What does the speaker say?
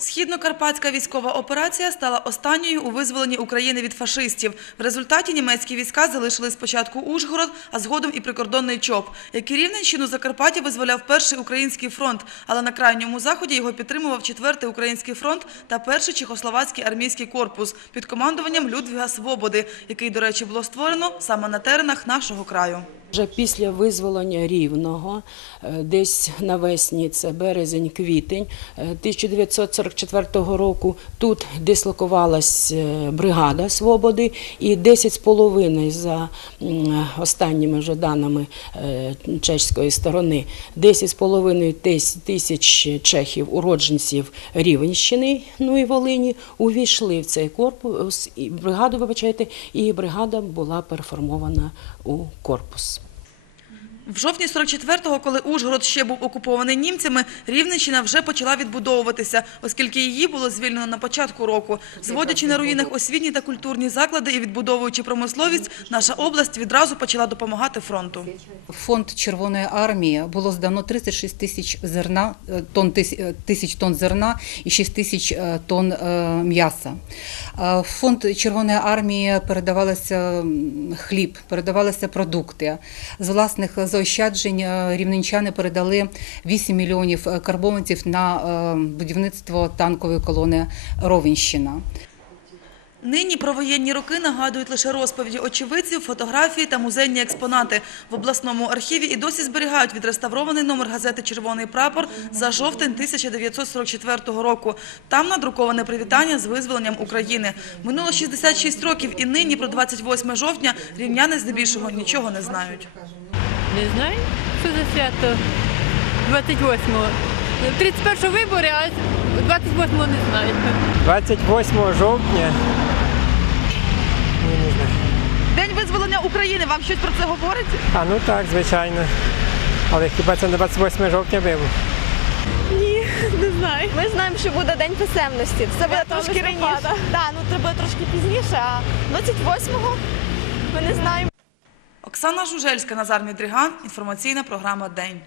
Східно-карпатська військова операція стала останньою у визволенні України від фашистів. В результаті німецькі війська залишили спочатку Ужгород, а згодом і прикордонний ЧОП. Як і Рівненщину, Закарпаття визволяв перший український фронт, але на крайньому заході його підтримував четвертий український фронт та перший чехословацький армійський корпус під командуванням Людвіга Свободи, який, до речі, було створено саме на теренах нашого краю. Вже після визволення Рівного, е, десь навесні, це березень-квітень е, 1944 року, тут дислокувалась е, бригада Свободи і 10 з половиною за останніми вже даними е, чеської сторони, 10 з половиною тис- тисяч чехів, уродженців Рівенщини, ну і Волині, увійшли в цей корпус, і бригаду, вибачайте, і бригада була переформована у корпус. В жовтні 44-го, коли Ужгород ще був окупований німцями, Рівненщина вже почала відбудовуватися, оскільки її було звільнено на початку року. Зводячи на руїнах освітні та культурні заклади і відбудовуючи промисловість, наша область відразу почала допомагати фронту. Фонд Червоної армії було здано 36 тисяч зерна, е, тис- е, тисяч тонн зерна і 6 тисяч е, тонн м'яса. Фонд Червоної армії передавалося хліб, передавалися продукти. З власних заощаджень е, рівненчани передали 8 мільйонів е, карбованців на е, будівництво танкової колони Ровенщина. Нині про воєнні роки нагадують лише розповіді очевидців, фотографії та музейні експонати. В обласному архіві і досі зберігають відреставрований номер газети «Червоний прапор» за жовтень 1944 року. Там надруковане привітання з визволенням України. Минуло 66 років і нині про 28 жовтня рівняни здебільшого нічого не знають. Не знаю, що за свято 28-го. 31-го вибори, а 28-го не знаю. 28 жовтня. Ні, не знаю. День визволення України. Вам щось про це говорить? А ну так, звичайно. Але хіба це не 28 жовтня було? Не знаю. Ми знаємо, що буде день писемності. Це буде трошки раніше. Да, ну це буде трошки пізніше, а 28-го ми не знаємо. Оксана Жужельська, Назар Мідріган. Інформаційна програма «День».